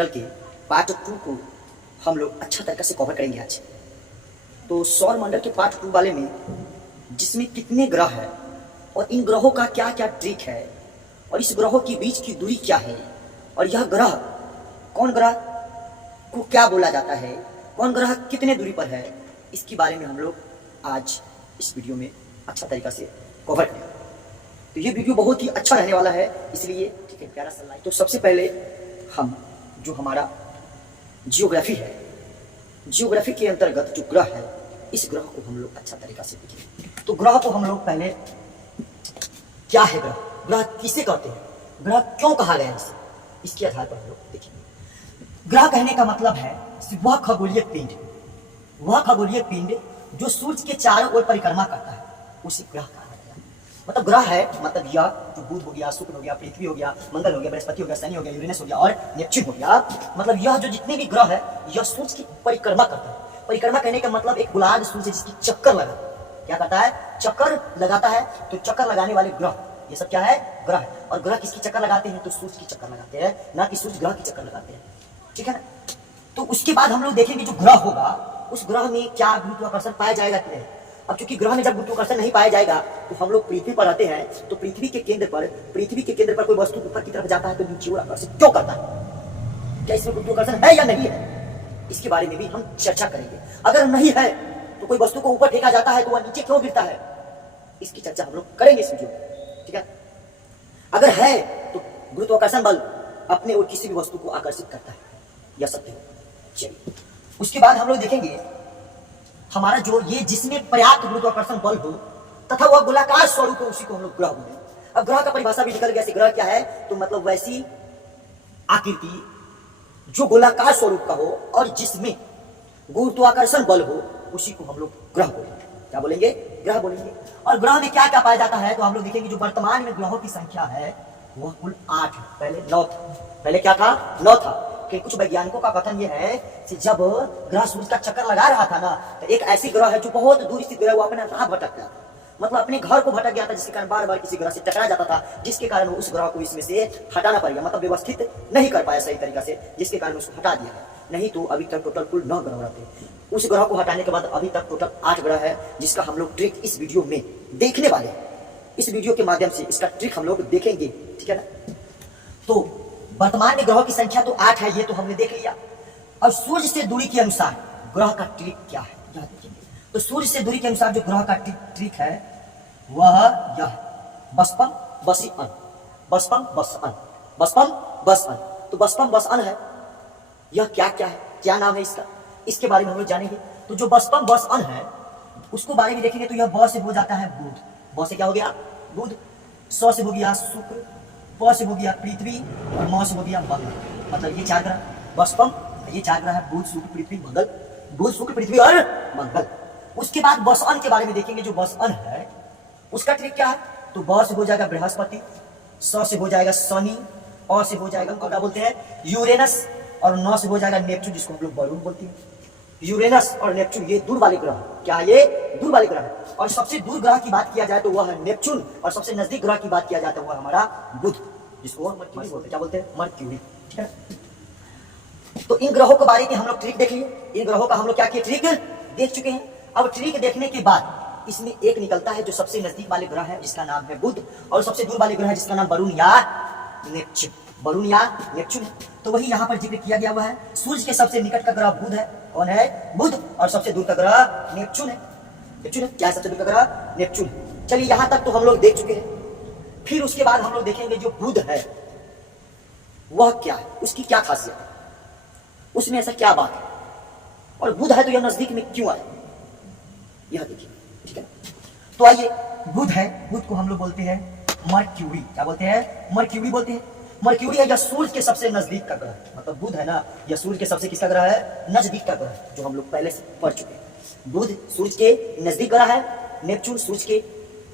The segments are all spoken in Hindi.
मंडल के पार्ट 2 को हम लोग अच्छा तरीके से कवर करेंगे आज। तो सौर मंडल के पार्ट 2 वाले में जिसमें कितने ग्रह हैं और इन ग्रहों का क्या क्या ट्रिक है और इस ग्रहों के बीच की दूरी क्या है और यह ग्रह कौन ग्रह को क्या बोला जाता है, कौन ग्रह कितने दूरी पर है, इसके बारे में हम लोग आज इस वीडियो में अच्छा तरीका से कवर करेंगे। तो ये वीडियो बहुत ही अच्छा रहने वाला है, इसलिए ठीक है प्यारा सा लाइक। तो सबसे पहले हम जो हमारा जियोग्राफी है, जियोग्राफी के अंतर्गत जो ग्रह है इस ग्रह को हम लोग अच्छा तरीका से देखेंगे। तो ग्रह को हम लोग पहले क्या है ग्रह, ग्रह किसे कहते हैं, ग्रह क्यों कहा गया है इसे, इसके आधार पर हम लोग देखेंगे। ग्रह कहने का मतलब है वह खगोलीय पिंड, वह खगोलीय पिंड जो सूर्य के चारों ओर परिक्रमा करता है उसी ग्रह कहा गया है। मतलब ग्रह है मतलब यह जो बुध हो गया, शुक्र हो गया, पृथ्वी हो गया, मंगल हो गया, बृहस्पति हो गया, शनि हो गया, यूरेनस हो गया और नेपच्यून हो गया। मतलब यह जो जितने भी ग्रह है यह सूर्य की परिक्रमा करता है। परिक्रमा कहने का मतलब एक गोलार्ध सूर्य जिसकी चक्कर लगा, क्या करता है, चक्कर लगाता है। तो चक्कर लगाने वाले ग्रह ये सब क्या है, ग्रह है। और ग्रह किसकी चक्कर लगाते हैं, तो सूर्य की चक्कर लगाते हैं, ना कि सूर्य ग्रह की चक्कर लगाते हैं, ठीक है ना। तो उसके बाद हम लोग देखेंगे जो ग्रह होगा उस ग्रह में क्या गुरुत्वाकर्षण पाया जाएगा कि नहीं। अब चूंकि ग्रह में जब गुरुत्वाकर्षण नहीं पाया जाएगा तो हम लोग पृथ्वी पर रहते हैं, तो पृथ्वी के केंद्र पर कोई वस्तु ऊपर की तरफ जाता है तो नीचे ओर आकर्षित क्यों करता है, क्या इसमें गुरुत्वाकर्षण है या नहीं है, इसके बारे में भी हम चर्चा करेंगे। अगर नहीं है तो कोई वस्तु को ऊपर फेंका जाता है तो वह नीचे क्यों गिरता है, इसकी चर्चा हम लोग करेंगे इस वीडियो में, ठीक है। अगर है तो गुरुत्वाकर्षण बल अपने और किसी भी वस्तु को आकर्षित करता है, यह सत्य है। चलिए उसके बाद हम लोग देखेंगे हमारा जो ये जिसमें पर्याप्त गुरुत्वाकर्षण बल हो तथा वह गोलाकार स्वरूप हो उसी को हम लोग ग्रह बोले। अब ग्रह का परिभाषा भी निकल गया, ग्रह क्या है, तो मतलब वैसी आकृति जो गोलाकार स्वरूप का हो और जिसमें गुरुत्वाकर्षण बल हो उसी को हम लोग ग्रह बोलेंगे। क्या बोलेंगे, ग्रह बोलेंगे। और ग्रह में क्या क्या पाया जाता है तो हम लोग देखेंगे जो वर्तमान में ग्रहों की संख्या है वह कुल 8 है, पहले 9 था, पहले क्या था, 9 था। कि कुछ वैज्ञानिकों का कथन यह है कि जब ग्रह सूर्य का चक्कर लगा रहा था ना तो एक ऐसी ग्रह है जो बहुत दूर स्थित ग्रह वो अपने राह भटक गया था, मतलब अपने घर को भटक गया था, जिसके कारण बार बार किसी ग्रह से टकरा जाता था, जिसके कारण उस ग्रह को इसमें से हटाना पड़ेगा, मतलब व्यवस्थित नहीं कर पाया सही तरीका से, जिसके कारण उसको हटा दिया गया। नहीं तो अभी तक टोटल कुल 9 ग्रह रहते। उस ग्रह को हटाने के बाद अभी तक टोटल 8 ग्रह है, जिसका हम लोग ट्रिक इस वीडियो में देखने वाले हैं। इस वीडियो के माध्यम से इसका ट्रिक हम लोग देखेंगे, ठीक है ना। तो वर्तमान में ग्रहों की संख्या तो 8 है, ये तो हमने देख लिया। अब सूर्य से दूरी के अनुसार ग्रह का ट्रिक क्या है यह देखेंगे। तो सूर्य से दूरी के अनुसार जो ग्रह का ट्रिक है वह यह बसपम बसी अन, बसपम बस अन, बसपम बस अन। तो बसपम बस अन है, यह क्या क्या है, क्या नाम है इसका, इसके बारे में हम लोग जानेंगे। तो जो बसपम बस अन है उसको बारे में देखेंगे। तो यह ब से हो जाता है बुध, ब से क्या हो गया, बुध, स से हो गया शुक्र, प से हो गया पृथ्वी और म से हो गया मंगल। मतलब ये 4 ग्रह बसपम, ये 4 ग्रह है बुध शुक्र पृथ्वी मंगल, बुध शुक्र पृथ्वी और मंगल। उसके बाद बसन के बारे में देखेंगे। जो बसन है उसका ट्रिक क्या है, तो ब से हो जाएगा बृहस्पति, स से हो जाएगा शनि, अ से हो जाएगा क्या बोलते हैं यूरेनस और न से हो जाएगा नेपच्यून, जिसको हम लोग वरुण बोलते हैं। यूरेनस और नेपच्यून ये दूर वाले ग्रह, क्या ये दूर वाले ग्रह है। और सबसे दूर ग्रह की बात किया जाए तो वह है नेपच्यून, और सबसे नजदीक ग्रह की बात किया जाए तो वह हमारा बुध, जिसको मर्क्यूरी बोलते हैं, क्या बोलते हैं, मर्क्यूरी, ठीक है। तो इन ग्रहों के बारे में हम लोग ट्रिक देख लिए, इन ग्रहों का हम लोग क्या किया, ट्रिक देख चुके हैं। अब ट्रिक देखने के बाद इसमें एक निकलता है जो सबसे नजदीक वाले ग्रह है जिसका नाम है बुध, और सबसे दूर वाले ग्रह है जिसका नाम वरुण या नेपच्यून, वरुण या नेपच्यून है। तो वही यहाँ पर जिक्र किया गया हुआ है। सूर्य के सबसे निकट का ग्रह बुध है, कौन है, बुध, और सबसे दूर का ग्रह नेपच्यून है, नेपच्यून है, क्या है सबसे दूर का ग्रह, नेपच्यून है। चलिए यहाँ तक तो हम लोग देख चुके हैं। फिर उसके बाद हम लोग देखेंगे जो बुध है वह क्या है, उसकी क्या खासियत है, उसमें ऐसा क्या बात है, और बुध है तो यह नजदीक में क्यों आया, यह देखिए, ठीक है। तो आइए, बुध है, बुध को हम लोग बोलते हैं मर्क्यूरी, क्या बोलते हैं, मर्क्यूरी बोलते हैं। मर्क्यूरी है यह सूर्य के सबसे नजदीक का ग्रह, मतलब बुध है ना यह सूर्य के सबसे किसका ग्रह है, नजदीक का ग्रह, जो हम लोग पहले से पढ़ चुके हैं। बुध सूर्य के नजदीक ग्रह है, नेपच्यून सूर्य के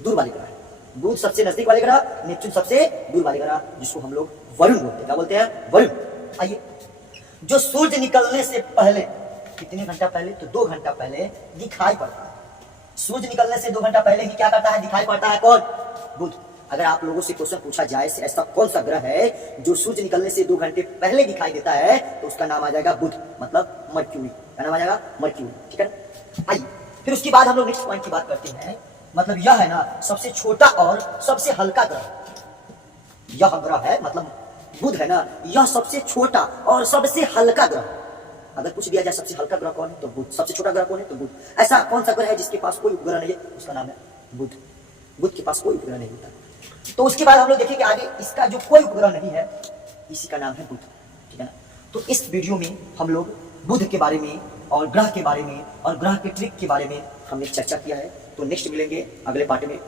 दूर वाले ग्रह है। बुध सबसे नजदीक वाले ग्रह, नेपच्यून सबसे दूर वाले ग्रह, जिसको हम लोग वरुण बोलते हैं, क्या बोलते हैं, वरुण। आइए, जो सूर्य निकलने से पहले कितने घंटा पहले, तो 2 घंटा पहले दिखाई पड़ता है। सूर्य निकलने से 2 घंटा पहले ही क्या करता है, दिखाई पड़ता है, कौन, बुध। अगर आप लोगों से क्वेश्चन पूछा जाए से ऐसा कौन सा ग्रह है जो सूर्य निकलने से 2 घंटे पहले दिखाई देता है, तो उसका नाम आ जाएगा बुध, मतलब मर्क्यूरी। क्या नाम आ जाएगा? मर्क्यूरी। ठीक है ना? आइए फिर उसके बाद हम लोग नेक्स्ट पॉइंट की बात करते हैं। मतलब यह है ना सबसे छोटा और सबसे हल्का ग्रह। यह ग्रह है, मतलब बुध है ना, यह सबसे छोटा और सबसे हल्का ग्रह। अगर पूछ दिया जाए सबसे हल्का ग्रह कौन है, तो बुध। सबसे छोटा ग्रह कौन है, तो बुध। ऐसा कौन सा ग्रह है जिसके पास कोई उपग्रह नहीं है, उसका नाम है बुध। बुध के पास कोई उपग्रह नहीं होता। तो उसके बाद हम लोग देखेंगे आगे इसका जो कोई उपग्रह नहीं है, इसी का नाम है बुध। ठीक है ना? तो इस वीडियो में हम लोग बुध के बारे में और ग्रह के बारे में और ग्रह के ट्रिक के बारे में हमने चर्चा किया है। तो नेक्स्ट मिलेंगे अगले पार्ट में।